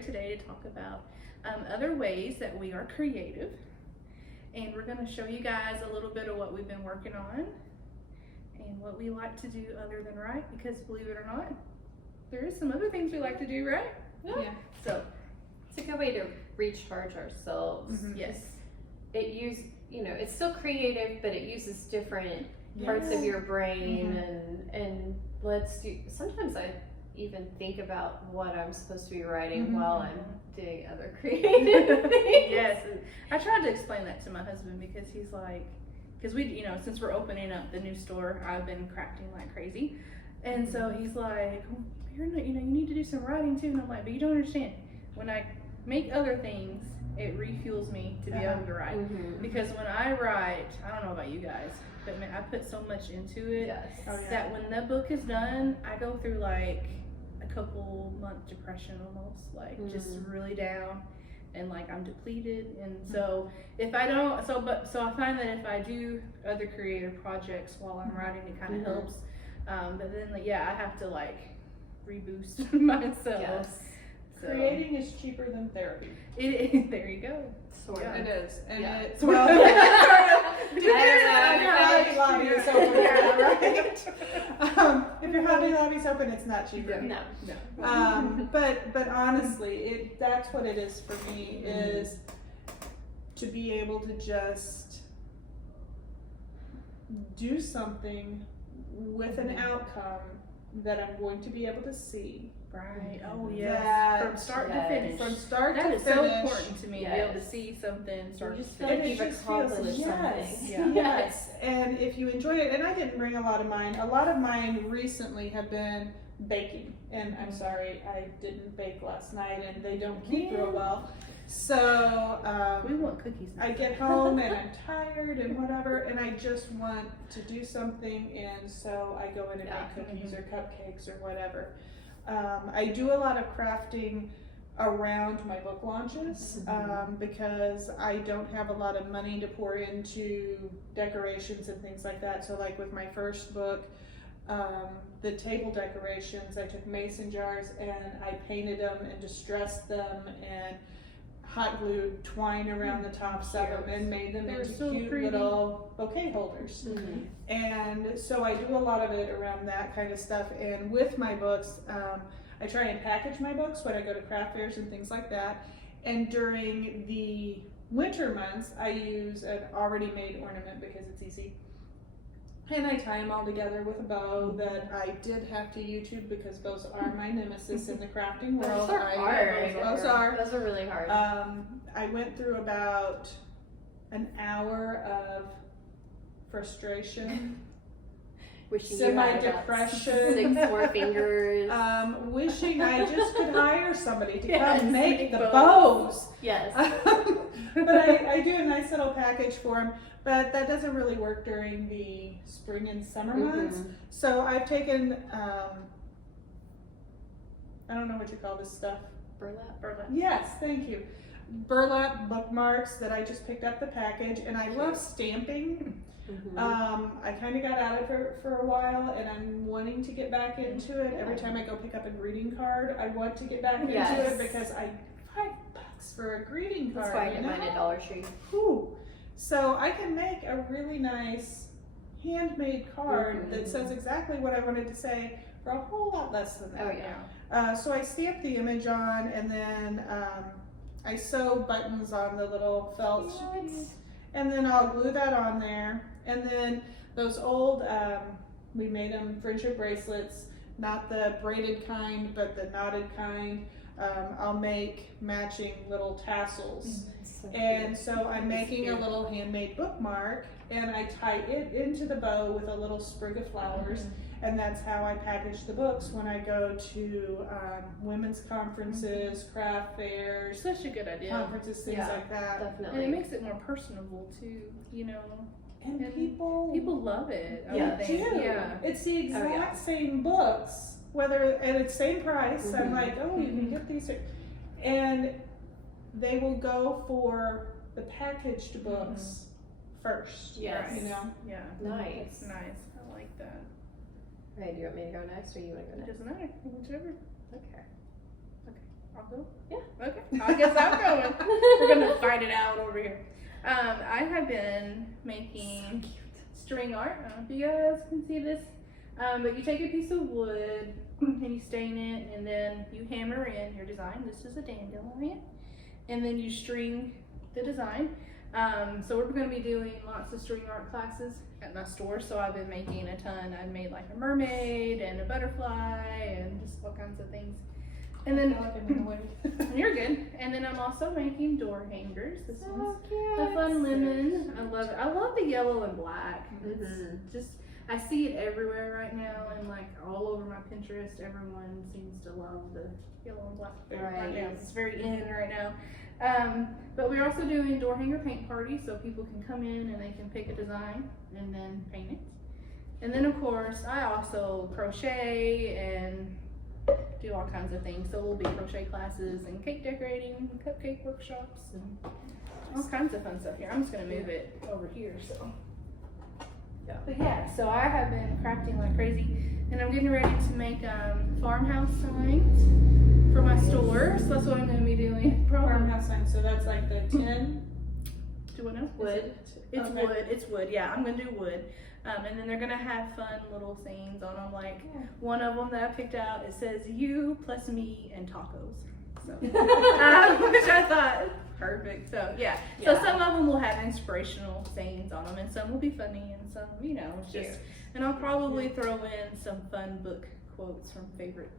here today to talk about other ways that we are creative. And we're going to show you guys a little bit of what we've been working on and what we like to do other than write, because believe it or not, there is some other things we like to do, right? Yeah. So It's a good way to recharge ourselves. yes. It's still creative, but it uses different parts of your brain and lets you, sometimes I even think about what I'm supposed to be writing while I'm doing other creative things. Yes, and I tried to explain that to my husband, because he's like, because we, since we're opening up the new store, I've been crafting like crazy, and so he's like, well, you're not, you need to do some writing too, and I'm like, but you don't understand, when I make other things, it refuels me to be able to write, because when I write, I don't know about you guys, but man, I put so much into it that when the book is done, I go through like a couple month depression almost, like just really down, and like I'm depleted. And so if I don't, so I find that if I do other creative projects while I'm writing, it kind of helps. But then I have to like reboost myself. Yes. So, creating is cheaper than therapy. There you go. Sort of. It is, and it's Well, depends on your Hobby Lobby is open, right? If your Hobby Lobby's open, it's not cheaper. No. But honestly, that's what it is for me, is to be able to just do something with an outcome that I'm going to be able to see. Right. Oh yes. That- From start to finish. From start That to is finish. so important to me to be able to see something start to You just feel finish. like you've It just feels- accomplished yes, something. Yes, and if you enjoy it, and I didn't bring a lot of mine. A lot of mine recently have been baking, and I'm sorry, I didn't bake last night, and they don't keep real well. So We want cookies. I get home and I'm tired and whatever, and I just want to do something, and so I go in and make cookies or cupcakes or whatever. I do a lot of crafting around my book launches because I don't have a lot of money to pour into decorations and things like that. So like with my first book, the table decorations, I took mason jars and I painted them and distressed them and hot glued twine around the tops of them and made them They're into so cute pretty. little bouquet holders. And so I do a lot of it around that kind of stuff. And with my books, I try and package my books when I go to craft fairs and things like that. And during the winter months, I use an already made ornament because it's easy. And I tie them all together with a bow that I did have to YouTube, because bows are my nemesis in the crafting world. Those are hard. Bows are. Those are really hard. I went through about an hour of frustration, Wishing you had about semi-depression, 6 more fingers. wishing I just could hire somebody to Yes, come make make the bows. bows. Yes. But I do a nice little package for them, but that doesn't really work during the spring and summer months. So I've taken, I don't know what you call this stuff. Burlap. Yes, thank you. Burlap bookmarks that I just picked up the package, and I love stamping. I kind of got out of it for a while, and I'm wanting to get back into it. Every time I go pick up a greeting card, I want to get back into it, because $5 for a greeting card. That's why I get mine at Dollar Tree. Whew. So I can make a really nice handmade card that says exactly what I wanted to say for a whole lot less than that. Oh yeah. So I stamp the image on, and then I sew buttons on the little felt, and then I'll glue that on there. And then those old, we made them friendship bracelets, not the braided kind, but the knotted kind. I'll make matching little tassels. And so I'm making a little handmade bookmark, and I tie it into the bow with a little sprig of flowers. And that's how I package the books when I go to women's conferences, craft fairs, Such a good idea. conferences, things like that. And Definitely. it makes it more personable too, And people love it. I Yeah. would think. do. Yeah. It's the exact same books, and it's same price. I'm like, oh, you can get these, and they will go for the packaged books first. Yes. Yeah. Nice. It's nice. I like that. Right, do you want me to go next, or you want to go It next? doesn't matter. Whichever. Okay. I'll go? Yeah. Okay. I guess I'm going. We're going to fight it out over here. I have been making string art. I don't know if you guys can see this. But you take a piece of wood and you stain it, and then you hammer in your design. This is a dandelion. And then you string the design. So we're going to be doing lots of string art classes at my store. So I've been making a ton. I've made like a mermaid and a butterfly and just all kinds of things. And then you're good. And then I'm also making door hangers. This one's a fun lemon. I love it. I love the yellow and black. It's just, I see it everywhere right now, and like all over my Pinterest, everyone seems to love the yellow and black right now. It's very in right now. But we're also doing door hanger paint parties, so people can come in and they can pick a design and then paint it. And then of course, I also crochet and do all kinds of things. So we'll be crochet classes and cake decorating, and cupcake workshops, and all kinds of fun stuff here. I'm just gonna move it over here, so. Yeah. But yeah, so I have been crafting like crazy, and I'm getting ready to make farmhouse signs for my store. So that's what I'm gonna be doing. Farmhouse sign, so that's like the tin. Do what now? Wood. It's wood. It's wood. Yeah, I'm gonna do wood. And then they're gonna have fun little sayings on them. Like one of them that I picked out, it says "you plus me and tacos." So, which I thought perfect. So yeah. So some of them will have inspirational sayings on them, and some will be funny, and some, you know, just. And I'll probably throw in some fun book quotes from favorite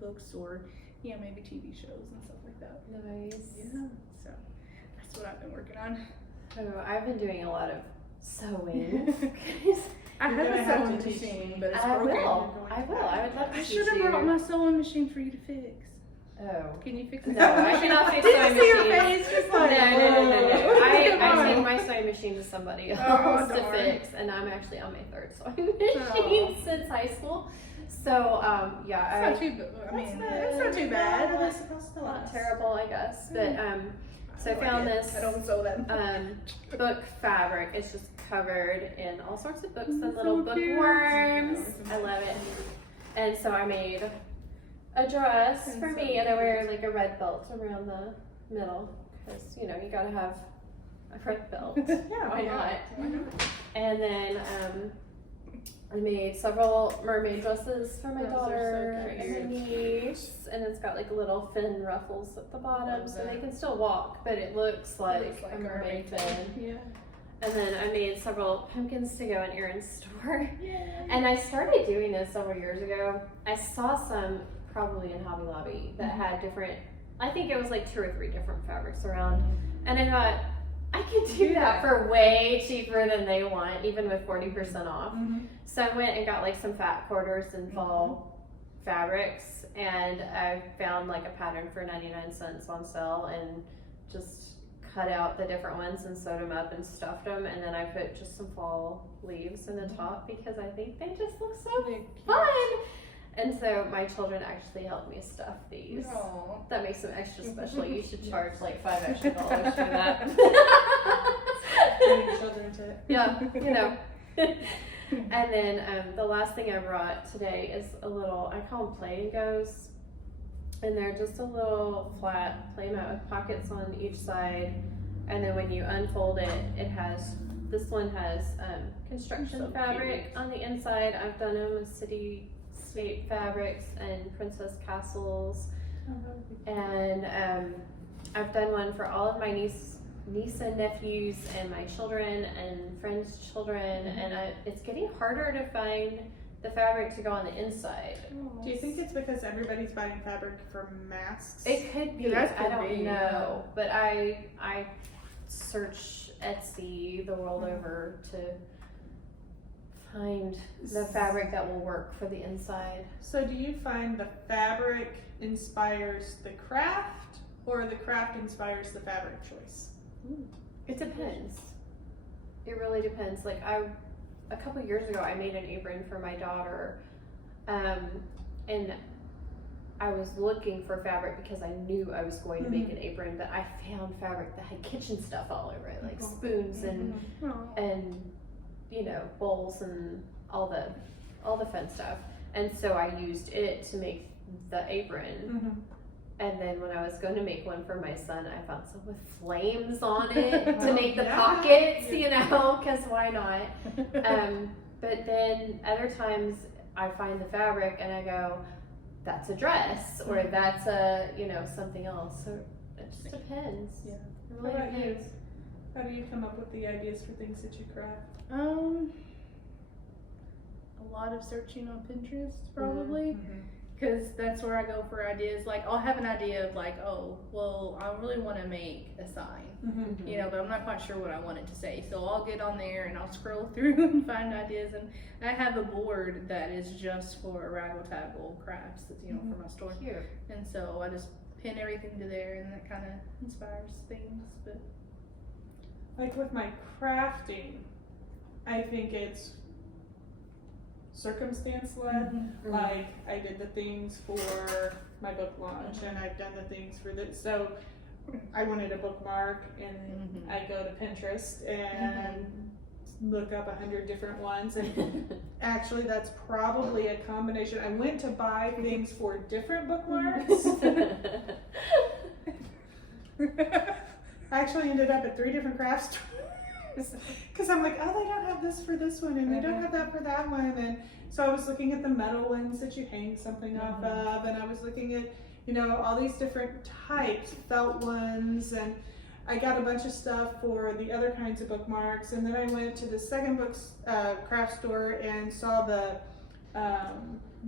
books, or maybe TV shows and stuff like that. Nice. Yeah. So that's what I've been working on. Oh, I've been doing a lot of sewing. I have a sewing machine, but it's broken. I would love to I teach should have you. brought my sewing machine for you to fix. Oh. Can you fix it? No, I cannot fix Did sewing you see her machines. face? Just like, No. Come I on. sent my sewing machine to somebody else to darn. fix, and I'm actually on my third sewing machine since high school. So, yeah. It's not too bad. I mean, it's not too bad. It's supposed to Not last. terrible, I guess. But, so I found this I don't sew them. book fabric. It's just covered in all sorts of books and So little cute. bookworms. I love it. And so I made a dress That's for so me, and I wear like a red belt around the middle because you gotta have a red belt. Why not? And then I made several mermaid dresses for my Those are daughter so and my niece, and it's got like little fin ruffles at the bottom, Love so they that. can still walk, but it looks like a mermaid fin. Yeah. And then I made several pumpkins to go in Aaron's store. And I started doing this several years ago. I saw some probably in Hobby Lobby that had different, I think it was like 2 or 3 different fabrics around. And I thought, I could do that for way cheaper than they want, even with 40% off. So I went and got like some fat quarters and fall fabrics, and I found like a pattern for 99 cents on sale and just cut out the different ones and sewed them up and stuffed them, and then I put just some fall leaves in the top because I think they just look so fun. And so my children actually helped me stuff these. Aww. That makes them extra special. You should charge like $5 extra for that. Turn your children to it. Yeah, And then the last thing I brought today is a little, I call them play and goes. And they're just a little flat play mat with pockets on each side. And then when you unfold it, it has, this one has construction fabric on the inside. I've done them with cityscape fabrics and princess castles. And I've done one for all of my niece and nephews and my children and friends' children. And it's getting harder to find the fabric to go on the inside. Do you think it's because everybody's buying fabric for masks? It could be. That could I don't be, know. But I search Etsy the world over to find the fabric that will work for the inside. So do you find the fabric inspires the craft, or the craft inspires the fabric choice? It depends. It really depends. Like a couple years ago, I made an apron for my daughter, and I was looking for fabric because I knew I was going to make an apron, but I found fabric that had kitchen stuff all over it, like spoons and bowls and all the fun stuff. And so I used it to make the apron. And then when I was going to make one for my son, I found some with flames on it to make the pockets, you know, because why not? But then other times I find the fabric and I go, that's a dress, or that's a, you know, something else. So it just depends. Yeah. It How really about you? depends. How do you come up with the ideas for things that you craft? A lot of searching on Pinterest, probably. Mm-hmm. Because that's where I go for ideas. Like, I'll have an idea of like, oh, well, I really want to make a sign, Mm-hmm. you know, but I'm not quite sure what I want it to say. So I'll get on there and I'll scroll through and find ideas. And I have a board that is just for raggle-taggle crafts, that's, you know, for my store. Cute. And so I just pin everything to there, and that kind of inspires things. But Like with my crafting, I think it's circumstance led. Mm-hmm. Like I did the things for my book launch, and I've done the things for this. So I wanted a bookmark, and I go to Pinterest and look up 100 different ones. And actually, that's probably a combination. I went to buy things for different bookmarks. I actually ended up at 3 different craft stores because I'm like, oh, they don't have this for this one, and they don't have that for that one. And so I was looking at the metal ones that you hang something off of, and I was looking at, you know, all these different types, felt ones, and I got a bunch of stuff for the other kinds of bookmarks. And then I went to the second craft store and saw the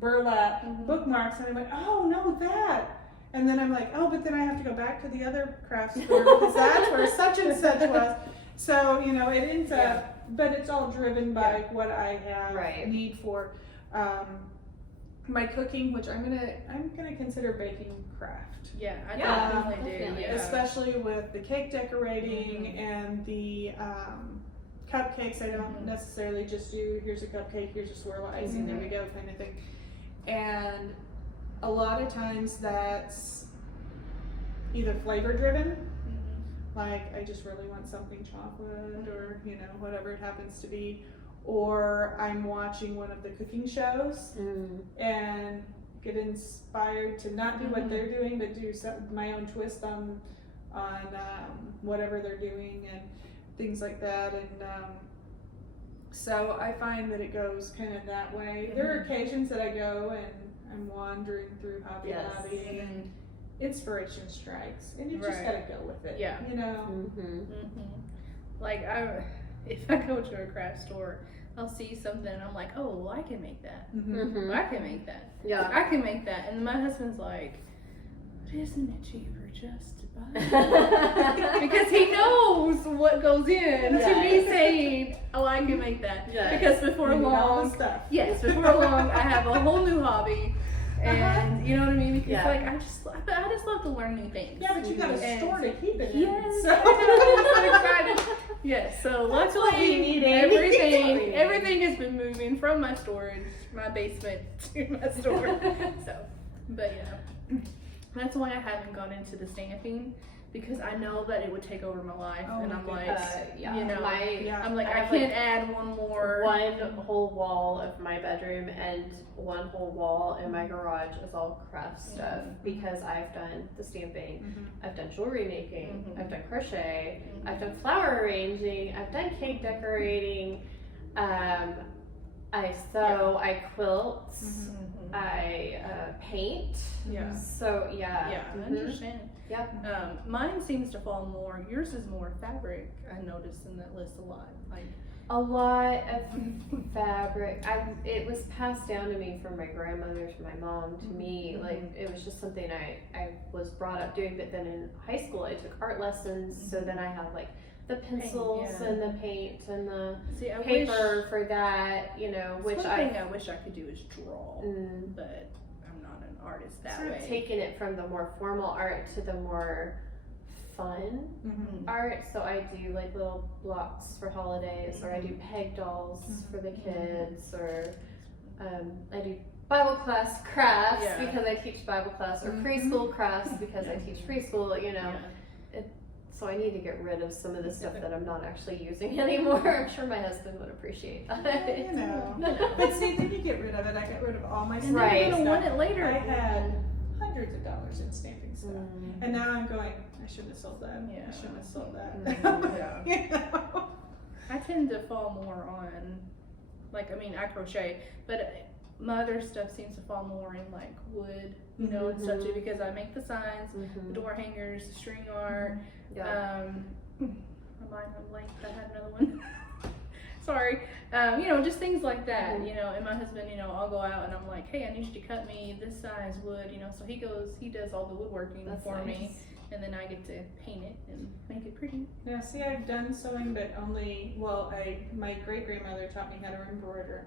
burlap bookmarks, and I went, oh no, that. And then I'm like, oh, but then I have to go back to the other craft store because that's where such and such was. So, you know, it ends up, but it's all driven by what I have need for. My cooking, which I'm gonna consider baking craft. yeah, I Yeah, definitely do. definitely. Yeah. Especially with the cake decorating and the cupcakes. I don't necessarily just do, here's a cupcake, here's a swirl of icing, there we go, kind of thing. And a lot of times that's either flavor driven, like I just really want something chocolate, or, you know, whatever it happens to be, or I'm watching one of the cooking shows and get inspired to not do what they're doing, but do my own twist on whatever they're doing and things like that. And so I find that it goes kind of that way. There are occasions that I go and I'm wandering through Hobby Lobby and inspiration strikes, and you just gotta go with it. Yeah. You know. Like if I go to a craft store, I'll see something and I'm like, oh, well, I can make that. I can make that. Yeah. I can make that. And my husband's like, but isn't it cheaper just to buy? Because he knows what goes in to me saying, oh, I can make that. Because before long, before long, I have a whole new hobby. And you know what I mean? Because like I just love to learn new things. Yeah, but you got a store to keep it in. Yes. So. I'm excited. Yes. So That's what we luckily, need. everything has been moving from my storage, my basement, to my store. So, but yeah, that's why I haven't gone into the stamping, because I know that it would take over my life, and I'm like, you know, I'm like, I can't add one whole wall of my bedroom and one whole wall in my garage is all craft stuff, because I've done the stamping, I've done jewelry making, I've done crochet, I've done flower arranging, I've done cake decorating, I sew, I quilt, I paint. So I understand. Mine seems to fall more. Yours is more fabric. I noticed in that list a lot. Like a lot of fabric. It was passed down to me from my grandmother to my mom to me. Like it was just something I was brought up doing. But then in high school I took art lessons, so then I had like the pencils and the paint and the paper for that, you know, which one thing I wish I could do is draw, but I'm not an artist that sort way. of taken it from the more formal art to the more fun art. So I do like little blocks for holidays, or I do peg dolls for the kids, or I do Bible class crafts because I teach Bible class, or preschool crafts because I teach preschool, you know. So I need to get rid of some of the stuff that I'm not actually using anymore. I'm sure my husband would appreciate that. You know. But see, then you get rid of it. I got rid of all my stuff. Right. You're gonna want it later. I had hundreds of dollars in stamping stuff. And now I'm going, I shouldn't have sold that. Yeah. I shouldn't have sold that. Yeah. You know? I tend to fall more on, like, I mean, I crochet, but my other stuff seems to fall more in like wood, you know, and stuff too, because I make the signs, the door hangers, the string art. Yeah. My mind went blank. I had another one. Sorry. You know, just things like that, you know, and my husband, you know, I'll go out and I'm like, hey, I need you to cut me this size wood, you know, so he does all the woodworking for me, and then I get to paint it and make it pretty. Yeah, see, I've done sewing, but only, my great-grandmother taught me how to embroider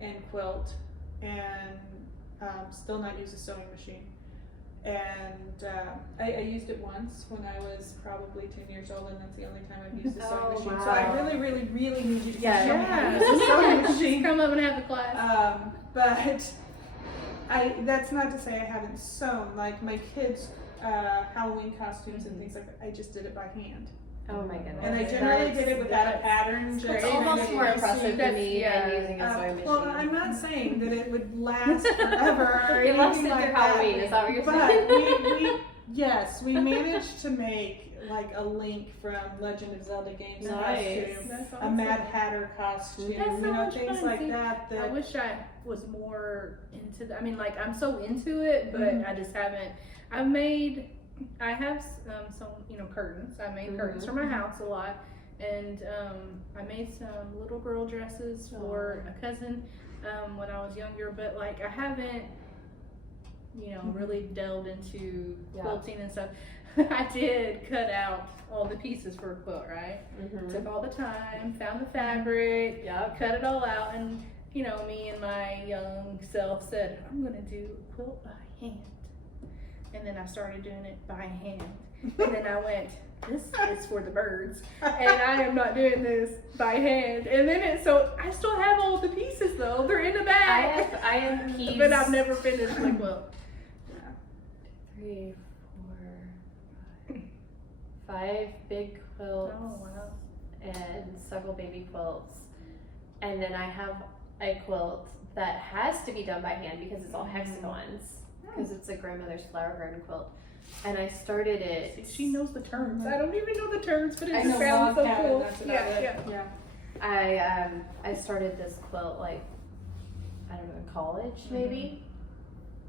and quilt, and still not use a sewing machine. And I used it once when I was probably 10 years old, and that's the only time I've used a sewing machine. Wow. So I really, really, really need you to show me how to Yeah. use a sewing Just machine. come up and have the class. But that's not to say I haven't sewn. Like my kids' Halloween costumes and things like that, I just did it by hand. Oh my goodness. And I generally did it without a pattern. It's just almost kind of more easy. impressive than me Yeah. than using a sewing machine. Well, I'm not saying that it would last forever or It lasted anything like through Halloween, that. is that what you're But saying? we managed to make like a Link from Legend of Zelda games Nice. costume, That's a awesome. Mad Hatter costume, That's so you know, much things fun. like See, that. I wish I was more into that. I mean, like, I'm so into it, but I just haven't. I have some, you know, curtains. I made curtains for my house a lot. And I made some little girl dresses for a cousin when I was younger, but like I haven't, you know, really delved into quilting and stuff. I did cut out all the pieces for a quilt, right? Took all the time, found the fabric, cut it all out, and you know, me and my young self said, I'm gonna do a quilt by hand. And then I started doing it by hand. And then I went, this is for the birds, and I am not doing this by hand. And then so I still have all the pieces though. They're in the bag. I have keys. But I've never finished the quilt. 3, 4, 5 big quilts. Oh wow. And several baby quilts. And then I have a quilt that has to be done by hand because it's all hexagons. Because it's a grandmother's flower garden quilt. And I started it. She knows the terms. I don't even know the terms, but it I just know sounds log so cabin, cool. that's about Yeah, it. yeah. I started this quilt like, I don't know, in college maybe.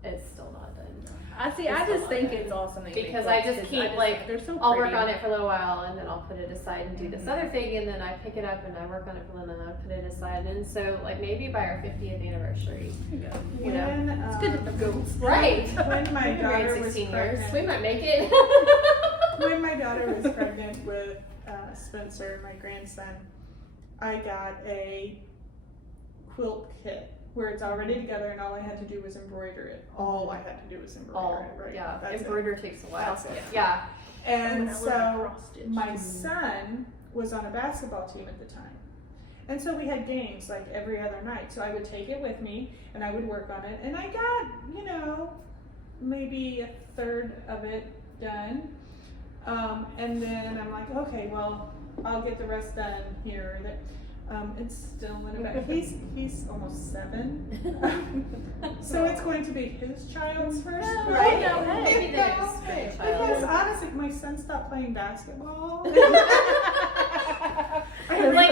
It's still not done. I just think it's awesome that you Because make I just quilts, keep, 'cause like, they're so I'll work pretty. on it for a little while and then I'll put it aside and do this other thing, and then I pick it up and I work on it for a little and I put it aside. And so like maybe by our 50th anniversary, you know, When, It's good to have goats. right? When my We've been married daughter was 16 years. pregnant, We might make it. when my daughter was pregnant with Spencer, my grandson, I got a quilt kit where it's already together and all I had to do was embroider it. All I had to do was embroider it, right? Yeah, That's it. embroider takes a while. That's it. Yeah. And I love so cross-stitch. my son was on a basketball team at the time. And so we had games like every other night. So I would take it with me and I would work on it. And I got, you know, maybe a third of it done. And then I'm like, okay, well, I'll get the rest done here or there. It's still in about, he's almost 7. So it's going to be his child's first quilt. Right. No, Maybe You they know? just spend a Because child. honestly, my son stopped playing basketball. Blame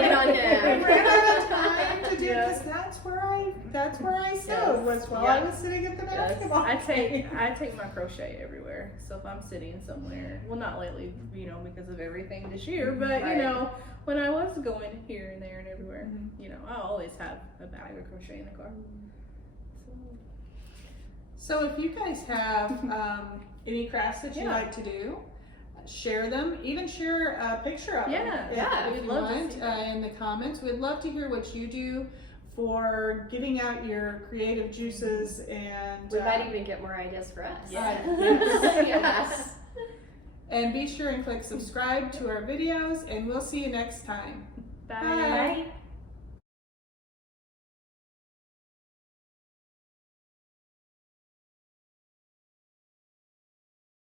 it on I him. ran out of time to do Yeah. this. That's where I sewed, was while Yeah. I was sitting at the Yes. basketball. I take my crochet everywhere. So if I'm sitting somewhere, well, not lately, you know, because of everything this year, but Right. you know, when I was going here and there and everywhere, Mhm. you know, I always have a bag of crochet in the car. So if you guys have any crafts that you Yeah. like to do, share them. Even share a picture of Yeah, them. yeah, If we'd you love to want, see that. in the comments. We'd love to hear what you do for getting out your creative juices and We might even get more ideas for us. Yeah. Yes. and be sure and click subscribe to our videos, and we'll see you next time. Bye. Bye. Bye.